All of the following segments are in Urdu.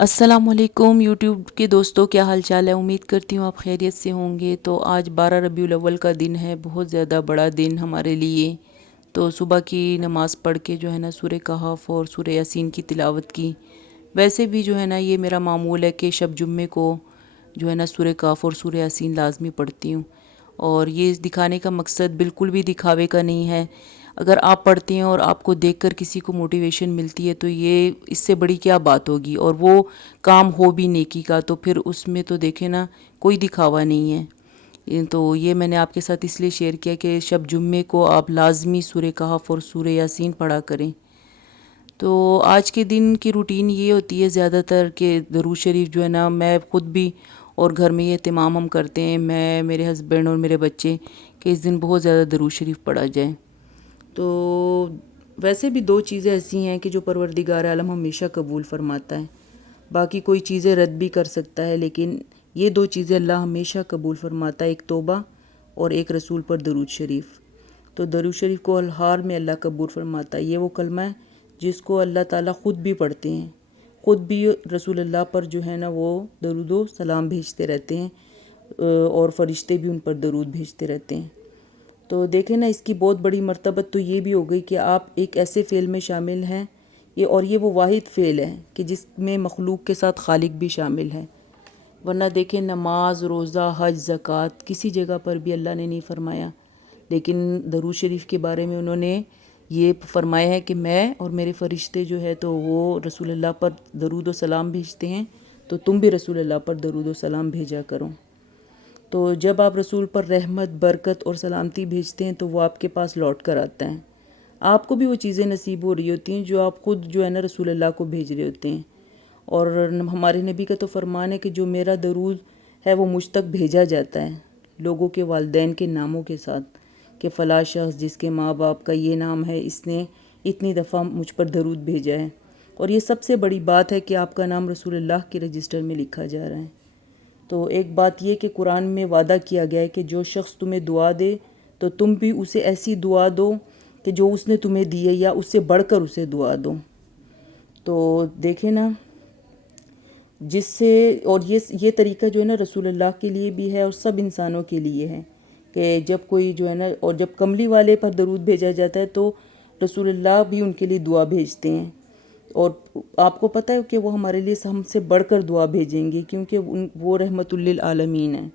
السلام علیکم یوٹیوب کے دوستوں، کیا حال چال ہے؟ امید کرتی ہوں آپ خیریت سے ہوں گے۔ تو آج 12 ربیع الاول کا دن ہے، بہت زیادہ بڑا دن ہمارے لیے۔ تو صبح کی نماز پڑھ کے جو ہے نا سورہ کہف اور سورہ یاسین کی تلاوت کی۔ ویسے بھی جو ہے نا یہ میرا معمول ہے کہ شب جمعے کو جو ہے نا سورہ کہف اور سورہ یاسین لازمی پڑھتی ہوں، اور یہ دکھانے کا مقصد بالکل بھی دکھاوے کا نہیں ہے۔ اگر آپ پڑھتے ہیں اور آپ کو دیکھ کر کسی کو موٹیویشن ملتی ہے تو یہ اس سے بڑی کیا بات ہوگی، اور وہ کام ہو بھی نیکی کا، تو پھر اس میں تو دیکھیں نا کوئی دکھاوا نہیں ہے۔ تو یہ میں نے آپ کے ساتھ اس لیے شیئر کیا کہ شب جمعے کو آپ لازمی سورہ کہف اور سورہ یاسین پڑھا کریں۔ تو آج کے دن کی روٹین یہ ہوتی ہے زیادہ تر کہ درود شریف جو ہے نا میں خود بھی اور گھر میں یہ اہتمام ہم کرتے ہیں، میں، میرے ہسبینڈ اور میرے بچے، کہ اس دن بہت زیادہ درود شریف پڑھا جائے۔ تو ویسے بھی دو چیزیں ایسی ہیں کہ جو پروردگار عالم ہمیشہ قبول فرماتا ہے، باقی کوئی چیزیں رد بھی کر سکتا ہے، لیکن یہ دو چیزیں اللہ ہمیشہ قبول فرماتا ہے، ایک توبہ اور ایک رسول پر درود شریف۔ تو درود شریف کو ہر حال میں اللہ قبول فرماتا ہے۔ یہ وہ کلمہ ہے جس کو اللہ تعالیٰ خود بھی پڑھتے ہیں، خود بھی رسول اللہ پر جو ہے نا وہ درود و سلام بھیجتے رہتے ہیں، اور فرشتے بھی ان پر درود بھیجتے رہتے ہیں۔ تو دیکھیں نا اس کی بہت بڑی مرتبت تو یہ بھی ہو گئی کہ آپ ایک ایسے فعل میں شامل ہیں، یہ وہ واحد فعل ہے کہ جس میں مخلوق کے ساتھ خالق بھی شامل ہے۔ ورنہ دیکھیں نماز، روزہ، حج، زکوٰۃ کسی جگہ پر بھی اللہ نے نہیں فرمایا، لیکن درود شریف کے بارے میں انہوں نے یہ فرمایا ہے کہ میں اور میرے فرشتے جو ہے تو وہ رسول اللہ پر درود و سلام بھیجتے ہیں، تو تم بھی رسول اللہ پر درود و سلام بھیجا کرو۔ تو جب آپ رسول پر رحمت، برکت اور سلامتی بھیجتے ہیں تو وہ آپ کے پاس لوٹ کر آتا ہے، آپ کو بھی وہ چیزیں نصیب ہو رہی ہوتی ہیں جو آپ خود جو ہے نا رسول اللہ کو بھیج رہے ہوتے ہیں۔ اور ہمارے نبی کا تو فرمان ہے کہ جو میرا درود ہے وہ مجھ تک بھیجا جاتا ہے لوگوں کے والدین کے ناموں کے ساتھ، کہ فلاں شخص جس کے ماں باپ کا یہ نام ہے، اس نے اتنی دفعہ مجھ پر درود بھیجا ہے۔ اور یہ سب سے بڑی بات ہے کہ آپ کا نام رسول اللہ کے رجسٹر میں لکھا جا رہا ہے۔ تو ایک بات یہ کہ قرآن میں وعدہ کیا گیا ہے کہ جو شخص تمہیں دعا دے تو تم بھی اسے ایسی دعا دو کہ جو اس نے تمہیں دی ہے، یا اس سے بڑھ کر اسے دعا دو۔ تو دیکھیں نا جس سے، اور یہ طریقہ جو ہے نا رسول اللہ کے لیے بھی ہے اور سب انسانوں کے لیے ہے، کہ جب کوئی جو ہے نا، اور جب کملی والے پر درود بھیجا جاتا ہے تو رسول اللہ بھی ان کے لیے دعا بھیجتے ہیں، اور آپ کو پتہ ہے کہ وہ ہمارے لیے ہم سے بڑھ کر دعا بھیجیں گے، کیونکہ وہ رحمت للعالمین ہیں۔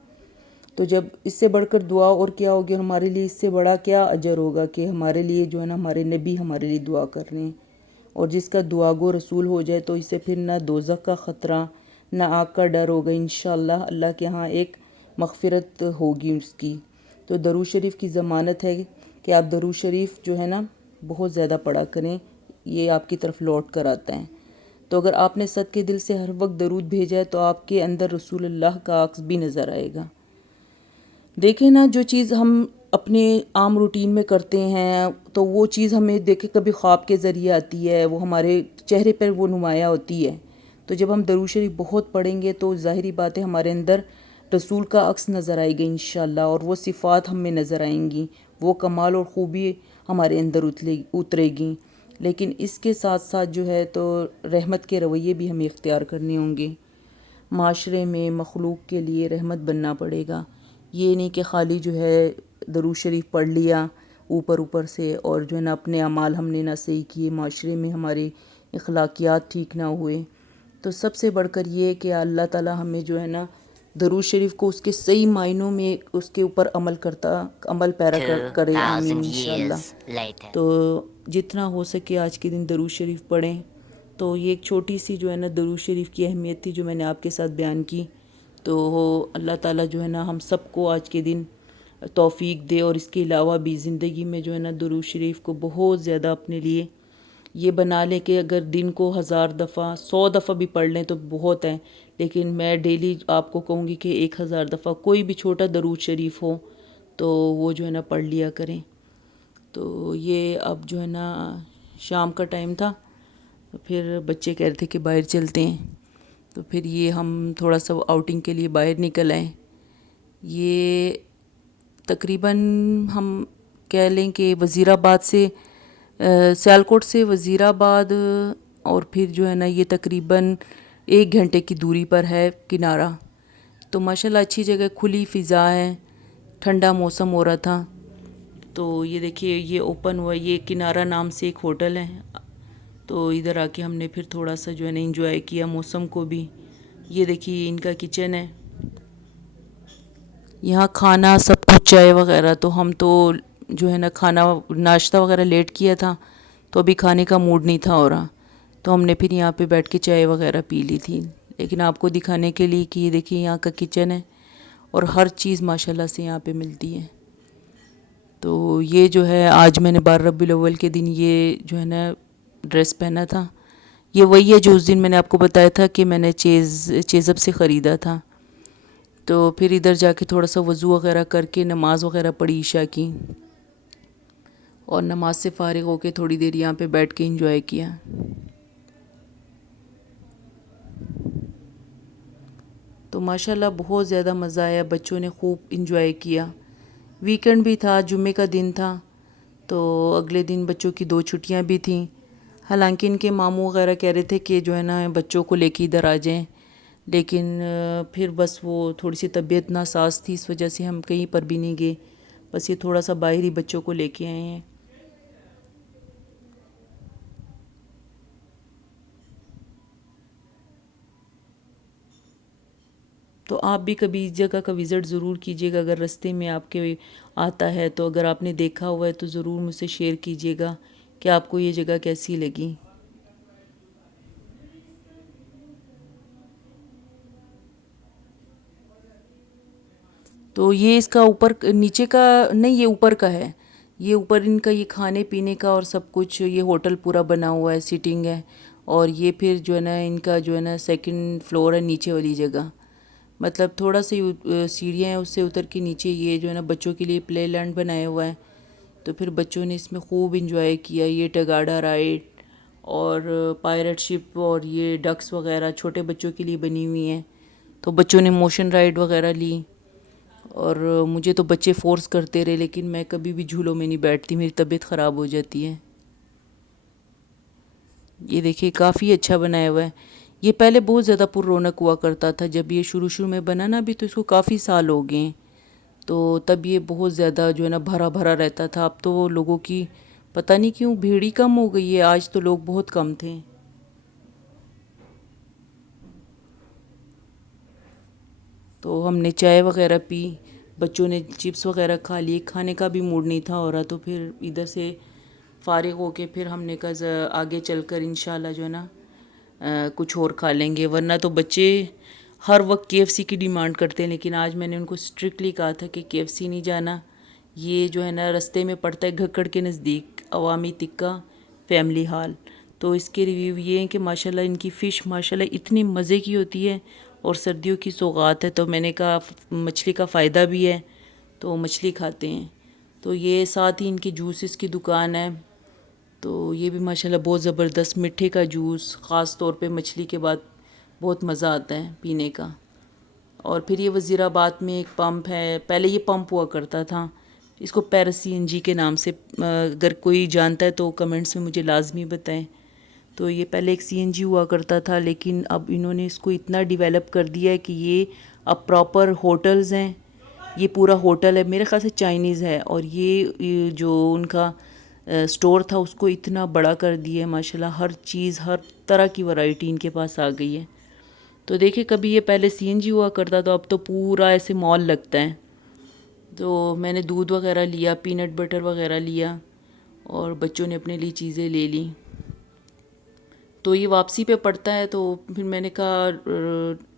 تو جب اس سے بڑھ کر دعا اور کیا ہوگی، اور ہمارے لیے اس سے بڑا کیا اجر ہوگا کہ ہمارے لیے جو ہے نا ہمارے نبی ہمارے لیے دعا کر رہے ہیں، اور جس کا دعا گو رسول ہو جائے تو اسے پھر نہ دوزخ کا خطرہ، نہ آگ کا ڈر ہوگا، انشاءاللہ اللہ کے ہاں ایک مغفرت ہوگی اس کی۔ تو درود شریف کی ضمانت ہے کہ آپ درود شریف جو ہے نا بہت زیادہ پڑھا کریں، یہ آپ کی طرف لوٹ کر آتا ہے۔ تو اگر آپ نے صدقے دل سے ہر وقت درود بھیجا ہے تو آپ کے اندر رسول اللہ کا عکس بھی نظر آئے گا۔ دیکھیں نا جو چیز ہم اپنے عام روٹین میں کرتے ہیں تو وہ چیز ہمیں دیکھیں کبھی خواب کے ذریعے آتی ہے، وہ ہمارے چہرے پر وہ نمایاں ہوتی ہے۔ تو جب ہم درود شریف بہت پڑھیں گے تو ظاہری بات ہے ہمارے اندر رسول کا عکس نظر آئے گا انشاءاللہ، اور وہ صفات ہم میں نظر آئیں گی، وہ کمال اور خوبی ہمارے اندر اترے گی۔ لیکن اس کے ساتھ ساتھ جو ہے تو رحمت کے رویے بھی ہمیں اختیار کرنے ہوں گے، معاشرے میں مخلوق کے لیے رحمت بننا پڑے گا۔ یہ نہیں کہ خالی جو ہے درود شریف پڑھ لیا اوپر سے، اور جو ہے نا اپنے اعمال ہم نے نہ صحیح کیے، معاشرے میں ہمارے اخلاقیات ٹھیک نہ ہوئے۔ تو سب سے بڑھ کر یہ کہ اللہ تعالیٰ ہمیں جو ہے نا درود شریف کو اس کے صحیح معنوں میں اس کے اوپر عمل پیرا کرے، آمین انشاءاللہ۔ تو جتنا ہو سکے آج کے دن درود شریف پڑھیں۔ تو یہ ایک چھوٹی سی جو ہے نا درود شریف کی اہمیت تھی جو میں نے آپ کے ساتھ بیان کی۔ تو اللہ تعالیٰ جو ہے نا ہم سب کو آج کے دن توفیق دے، اور اس کے علاوہ بھی زندگی میں جو ہے نا درود شریف کو بہت زیادہ اپنے لیے یہ بنا لیں کہ اگر دن کو 1000 دفعہ 100 دفعہ بھی پڑھ لیں تو بہت ہے، لیکن میں ڈیلی آپ کو کہوں گی کہ 1000 دفعہ کوئی بھی چھوٹا درود شریف ہو تو وہ جو ہے نا پڑھ لیا کریں۔ تو یہ اب جو ہے نا شام کا ٹائم تھا، پھر بچے کہہ رہے تھے کہ باہر چلتے ہیں، تو پھر یہ ہم تھوڑا سا آؤٹنگ کے لیے باہر نکل آئے۔ یہ تقریباً ہم کہہ لیں کہ وزیر آباد سے، سیالکوٹ سے وزیر آباد، اور پھر جو ہے نا یہ تقریباً 1 گھنٹے کی دوری پر ہے کنارہ. تو ماشاءاللہ اچھی جگہ، کھلی فضا ہے، ٹھنڈا موسم ہو رہا تھا. تو یہ دیکھیے یہ اوپن ہوا، یہ کنارہ نام سے ایک ہوٹل ہے. تو ادھر آ کے ہم نے پھر تھوڑا سا جو ہے نا انجوائے کیا موسم کو بھی. یہ دیکھیے ان کا کچن ہے، یہاں کھانا سب کچھ چائے وغیرہ. تو ہم تو جو ہے نا کھانا ناشتہ وغیرہ لیٹ کیا تھا، تو ابھی کھانے کا موڈ نہیں تھا ہو رہا، تو ہم نے پھر یہاں پہ بیٹھ کے چائے وغیرہ پی لی تھی. لیکن آپ کو دکھانے کے لیے کہ یہ دیکھیے یہاں کا کچن ہے، اور ہر چیز ماشاءاللہ سے یہاں پہ ملتی ہے. تو یہ جو ہے آج میں نے 12 ربیع الاول کے دن یہ جو ہے نا ڈریس پہنا تھا. یہ وہی ہے جو اس دن میں نے آپ کو بتایا تھا کہ میں نے چیزب سے خریدا تھا. تو پھر ادھر جا کے تھوڑا سا وضو وغیرہ کر کے نماز وغیرہ پڑھی عشاء کی، اور نماز سے فارغ ہو کے تھوڑی دیر یہاں پہ بیٹھ کے انجوائے کیا. تو ماشاءاللہ بہت زیادہ مزہ آیا، بچوں نے خوب انجوائے کیا. ویکنڈ بھی تھا، جمعے کا دن تھا، تو اگلے دن بچوں کی 2 چھٹیاں بھی تھیں. حالانکہ ان کے ماموں وغیرہ کہہ رہے تھے کہ جو ہے نا بچوں کو لے کے ادھر آ جائیں، لیکن پھر بس وہ تھوڑی سی طبیعت ناساز تھی، اس وجہ سے ہم کہیں پر بھی نہیں گئے. بس یہ تھوڑا سا باہر ہی بچوں کو لے کے آئے ہیں. تو آپ بھی کبھی اس جگہ کا وزٹ ضرور کیجیے گا، اگر رستے میں آپ کے آتا ہے تو. اگر آپ نے دیکھا ہوا ہے تو ضرور مجھ سے شیئر کیجیے گا کہ آپ کو یہ جگہ کیسی لگی. تو یہ اس کا اوپر نیچے کا نہیں، یہ اوپر کا ہے. یہ اوپر ان کا یہ کھانے پینے کا اور سب کچھ، یہ ہوٹل پورا بنا ہوا ہے، سیٹنگ ہے. اور یہ پھر جو ہے نا ان کا جو ہے نا 2nd فلور ہے نیچے والی جگہ. مطلب تھوڑا سا سیڑھیاں ہیں، اس سے اتر کے نیچے یہ جو ہے نا بچوں کے لیے پلے لینڈ بنایا ہوا ہے. تو پھر بچوں نے اس میں خوب انجوائے کیا. یہ ٹگاڈا رائڈ اور پائرٹ شپ اور یہ ڈکس وغیرہ چھوٹے بچوں کے لیے بنی ہوئی ہیں. تو بچوں نے موشن رائڈ وغیرہ لی. اور مجھے تو بچے فورس کرتے رہے، لیکن میں کبھی بھی جھولوں میں نہیں بیٹھتی، میری طبیعت خراب ہو جاتی ہے. یہ دیکھیے کافی اچھا بنایا ہوا ہے. یہ پہلے بہت زیادہ پر رونق ہوا کرتا تھا جب یہ شروع میں بنا نا. ابھی تو اس کو کافی سال ہو گئے ہیں، تو تب یہ بہت زیادہ جو ہے نا بھرا بھرا رہتا تھا. اب تو لوگوں کی پتہ نہیں کیوں بھیڑ ہی کم ہو گئی ہے. آج تو لوگ بہت کم تھے. تو ہم نے چائے وغیرہ پی، بچوں نے چپس وغیرہ کھا لیے. کھانے کا بھی موڈ نہیں تھا ہو رہا، تو پھر ادھر سے فارغ ہو کے پھر ہم نے کہا آگے چل کر انشاءاللہ جو ہے نا کچھ اور کھا لیں گے. ورنہ تو بچے ہر وقت KFC کی ڈیمانڈ کرتے ہیں، لیکن آج میں نے ان کو اسٹرکٹلی کہا تھا کہ KFC نہیں جانا. یہ جو ہے نا رستے میں پڑتا ہے گھکڑ کے نزدیک، عوامی تکہ فیملی ہال. تو اس کے ریویو یہ ہیں کہ ماشاءاللہ ان کی فش ماشاءاللہ اتنی مزے کی ہوتی ہے، اور سردیوں کی سوغات ہے. تو میں نے کہا مچھلی کا فائدہ بھی ہے، تو مچھلی کھاتے ہیں. تو یہ ساتھ ہی ان کی جوسز کی دکان ہے. تو یہ بھی ماشاءاللہ بہت زبردست میٹھے کا جوس، خاص طور پہ مچھلی کے بعد بہت مزہ آتا ہے پینے کا. اور پھر یہ وزیر آباد میں ایک پمپ ہے. پہلے یہ پمپ ہوا کرتا تھا، اس کو پیرس CNG کے نام سے، اگر کوئی جانتا ہے تو کمنٹس میں مجھے لازمی بتائیں. تو یہ پہلے ایک CNG ہوا کرتا تھا، لیکن اب انہوں نے اس کو اتنا ڈیولپ کر دیا ہے کہ یہ اب پراپر ہوٹلز ہیں. یہ پورا ہوٹل ہے، میرے خیال سے چائنیز ہے. اور یہ جو ان کا سٹور تھا اس کو اتنا بڑا کر دیا ہے ماشاءاللہ. ہر چیز، ہر طرح کی ورائٹی ان کے پاس آ گئی ہے. تو دیکھیں کبھی یہ پہلے CNG ہوا کرتا، تو اب تو پورا ایسے مال لگتا ہے. تو میں نے دودھ وغیرہ لیا، پینٹ بٹر وغیرہ لیا، اور بچوں نے اپنے لیے چیزیں لے لیں. تو یہ واپسی پہ پڑتا ہے. تو پھر میں نے کہا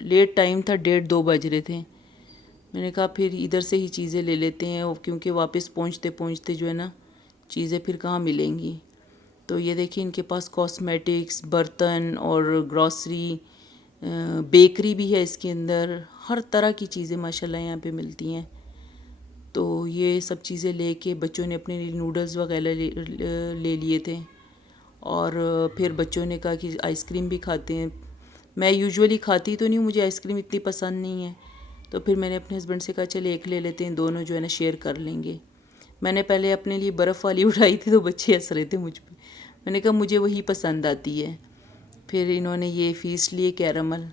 لیٹ ٹائم تھا، 1:30-2 بج رہے تھے. میں نے کہا پھر ادھر سے ہی چیزیں لے لیتے ہیں، کیونکہ واپس پہنچتے پہنچتے جو ہے نا چیزیں پھر کہاں ملیں گی. تو یہ دیکھیں ان کے پاس کاسمیٹکس، برتن اور گروسری، بیکری بھی ہے اس کے اندر. ہر طرح کی چیزیں ماشاءاللہ یہاں پہ ملتی ہیں. تو یہ سب چیزیں لے کے بچوں نے اپنے لیے نوڈلز وغیرہ لے لیے تھے. اور پھر بچوں نے کہا کہ آئس کریم بھی کھاتے ہیں. میں یوجولی کھاتی تو نہیں ہوں، مجھے آئس کریم اتنی پسند نہیں ہے. تو پھر میں نے اپنے ہسبینڈ سے کہا چلے ایک لے لیتے ہیں، دونوں جو ہے نا شیئر کر لیں گے. میں نے پہلے اپنے لیے برف والی اٹھائی تھی، تو بچے ہنس رہے تھے مجھ پہ. میں نے کہا مجھے وہی پسند آتی ہے. پھر انہوں نے یہ فیس لیے کیرمل،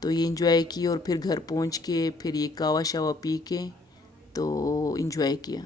تو یہ انجوائے کی، اور پھر گھر پہنچ کے پھر یہ کاوا شاوا پی کے تو انجوائے کیا۔